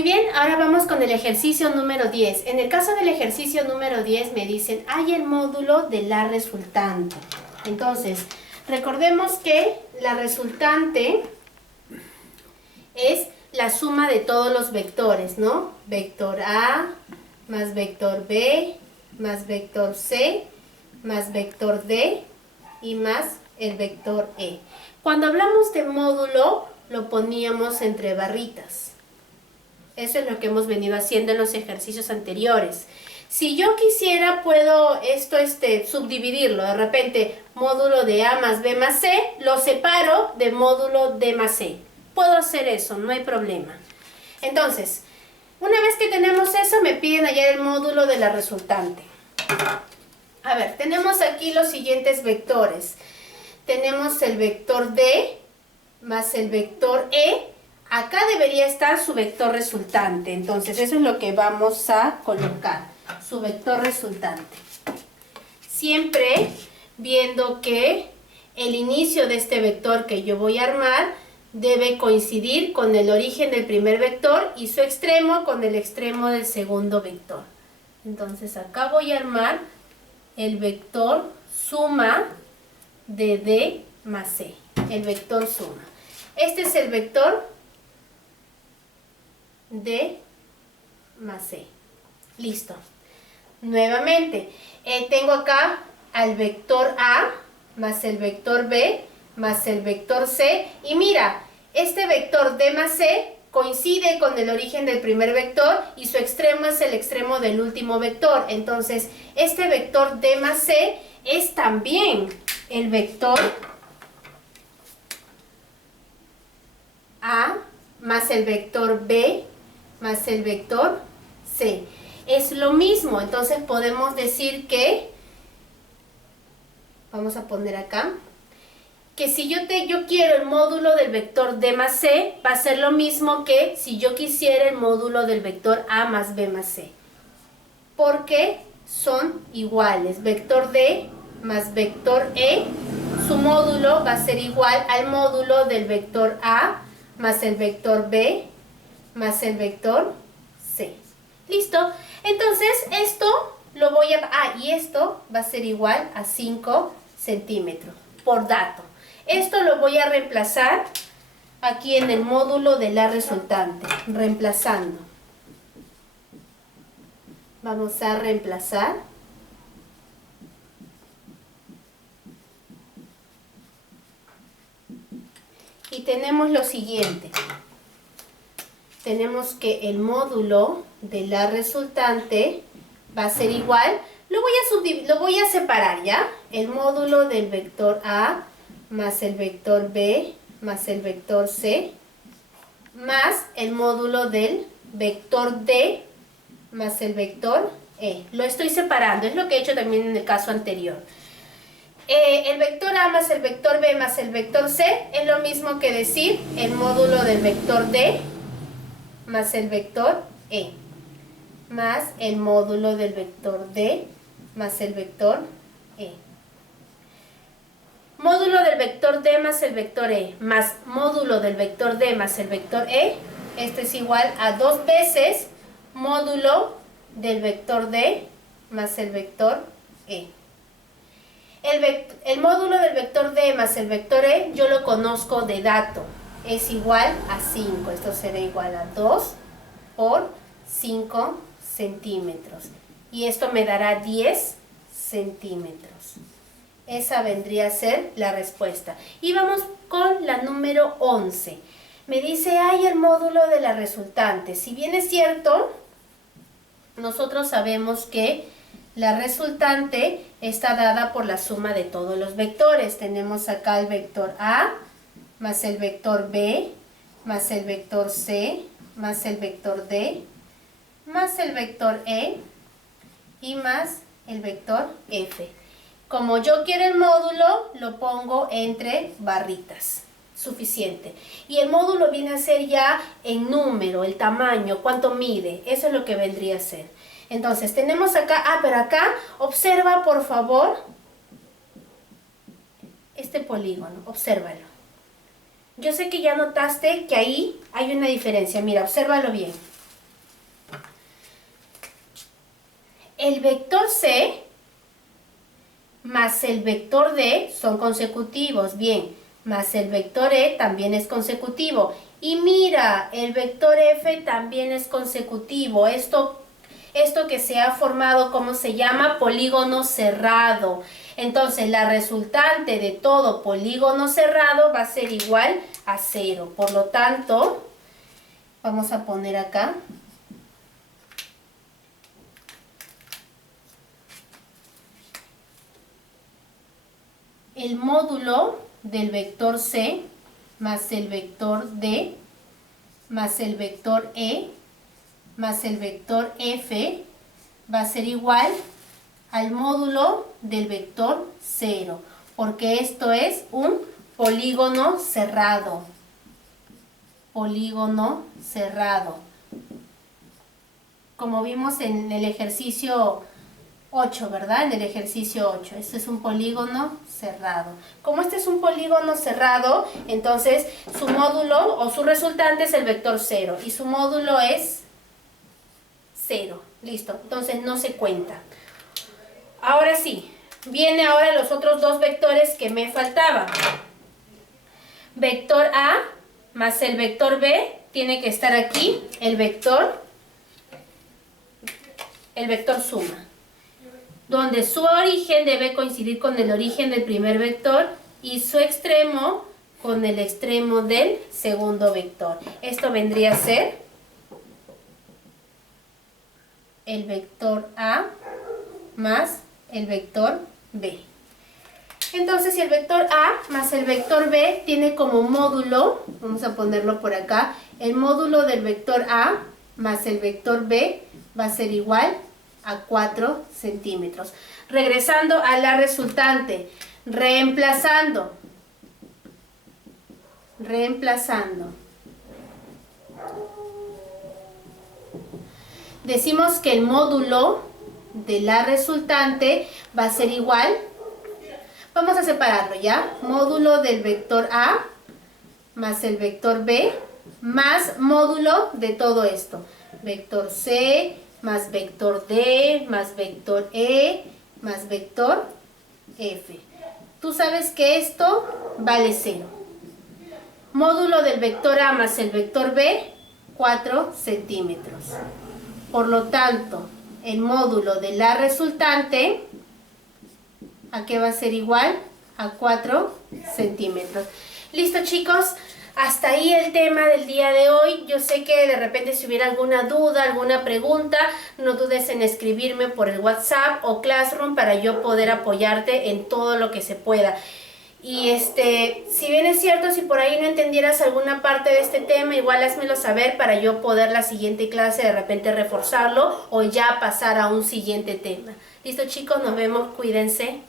Muy bien, ahora vamos con el ejercicio número 10. En el caso del ejercicio número 10 me dicen, hay el módulo de la resultante. Entonces, recordemos que la resultante es la suma de todos los vectores, ¿no? Vector A más vector B más vector C más vector D y más el vector E. Cuando hablamos de módulo, lo poníamos entre barritas. Eso es lo que hemos venido haciendo en los ejercicios anteriores. Si yo quisiera, puedo subdividirlo. De repente, módulo de A más B más C, lo separo de módulo D más C. Puedo hacer eso, no hay problema. Entonces, una vez que tenemos eso, me piden hallar el módulo de la resultante. A ver, tenemos aquí los siguientes vectores. Tenemos el vector D más el vector E. Acá debería estar su vector resultante. Entonces, eso es lo que vamos a colocar. Su vector resultante. Siempre viendo que el inicio de este vector que yo voy a armar debe coincidir con el origen del primer vector y su extremo con el extremo del segundo vector. Entonces, acá voy a armar el vector suma de D más C. El vector suma. Este es el vector D más C. Listo. Nuevamente, tengo acá al vector A más el vector B más el vector C. Y mira, este vector D más C coincide con el origen del primer vector y su extremo es el extremo del último vector. Entonces, este vector D más C es también el vector A más el vector B más el vector C. Es lo mismo, entonces podemos decir que, vamos a poner acá, que si yo quiero el módulo del vector D más C, va a ser lo mismo que si yo quisiera el módulo del vector A más B más C. Porque son iguales. Vector D más vector E, su módulo va a ser igual al módulo del vector A más el vector B más el vector C. ¿Listo? Entonces, esto lo voy a... y esto va a ser igual a 5 centímetros por dato. Esto lo voy a reemplazar aquí en el módulo de la resultante. Reemplazando. Vamos a reemplazar. Y tenemos lo siguiente. Tenemos que el módulo de la resultante va a ser igual. Lo voy a separar, ¿ya? El módulo del vector A más el vector B más el vector C más el módulo del vector D más el vector E. Lo estoy separando, es lo que he hecho también en el caso anterior. El vector A más el vector B más el vector C es lo mismo que decir el módulo del vector D más el vector E, más el módulo del vector D, más el vector E. Módulo del vector D más el vector E, más módulo del vector D más el vector E, esto es igual a 2 veces módulo del vector D más el vector E. El módulo del vector D más el vector E, yo lo conozco de dato. Es igual a 5. Esto será igual a 2 por 5 centímetros. Y esto me dará 10 centímetros. Esa vendría a ser la respuesta. Y vamos con la número 11. Me dice, hay el módulo de la resultante. Si bien es cierto, nosotros sabemos que la resultante está dada por la suma de todos los vectores. Tenemos acá el vector A más el vector B, más el vector C, más el vector D, más el vector E y más el vector F. Como yo quiero el módulo, lo pongo entre barritas. Suficiente. Y el módulo viene a ser ya en número, el tamaño, cuánto mide. Eso es lo que vendría a ser. Entonces, tenemos acá, pero acá, observa por favor este polígono, obsérvalo. Yo sé que ya notaste que ahí hay una diferencia. Mira, obsérvalo bien. el vector C más el vector D son consecutivos, bien, más el vector E también es consecutivo. Y mira, el vector F también es consecutivo. Esto que se ha formado, ¿cómo se llama? Polígono cerrado. Entonces, la resultante de todo polígono cerrado va a ser igual a 0. Por lo tanto, vamos a poner acá. El módulo del vector C más el vector D más el vector E más el vector F va a ser igual al módulo del vector 0, porque esto es un polígono cerrado. Polígono cerrado. Como vimos en el ejercicio 8, ¿verdad? En el ejercicio 8. Este es un polígono cerrado. Como este es un polígono cerrado, entonces su módulo o su resultante es el vector 0 y su módulo es 0. Listo. Entonces no se cuenta. Ahora sí, viene ahora los otros dos vectores que me faltaban. Vector A más el vector B tiene que estar aquí, el vector suma, donde su origen debe coincidir con el origen del primer vector y su extremo con el extremo del segundo vector. Esto vendría a ser el vector A más el vector B. Entonces, si el vector A más el vector B tiene como módulo, vamos a ponerlo por acá, el módulo del vector A más el vector B va a ser igual a 4 centímetros. Regresando a la resultante, reemplazando. Decimos que el módulo de la resultante va a ser igual. Vamos a separarlo, ¿ya? Módulo del vector A más el vector B más módulo de todo esto. Vector C más vector D más vector E más vector F. Tú sabes que esto vale 0. Módulo del vector A más el vector B, 4 centímetros. Por lo tanto, el módulo de la resultante, ¿a qué va a ser igual? A 4 centímetros. ¿Listo, chicos? Hasta ahí el tema del día de hoy. Yo sé que de repente si hubiera alguna duda, alguna pregunta, no dudes en escribirme por el WhatsApp o Classroom para yo poder apoyarte en todo lo que se pueda. Y si bien es cierto, si por ahí no entendieras alguna parte de este tema, igual házmelo saber para yo poder la siguiente clase de repente reforzarlo o ya pasar a un siguiente tema. ¿Listo, chicos? Nos vemos, cuídense.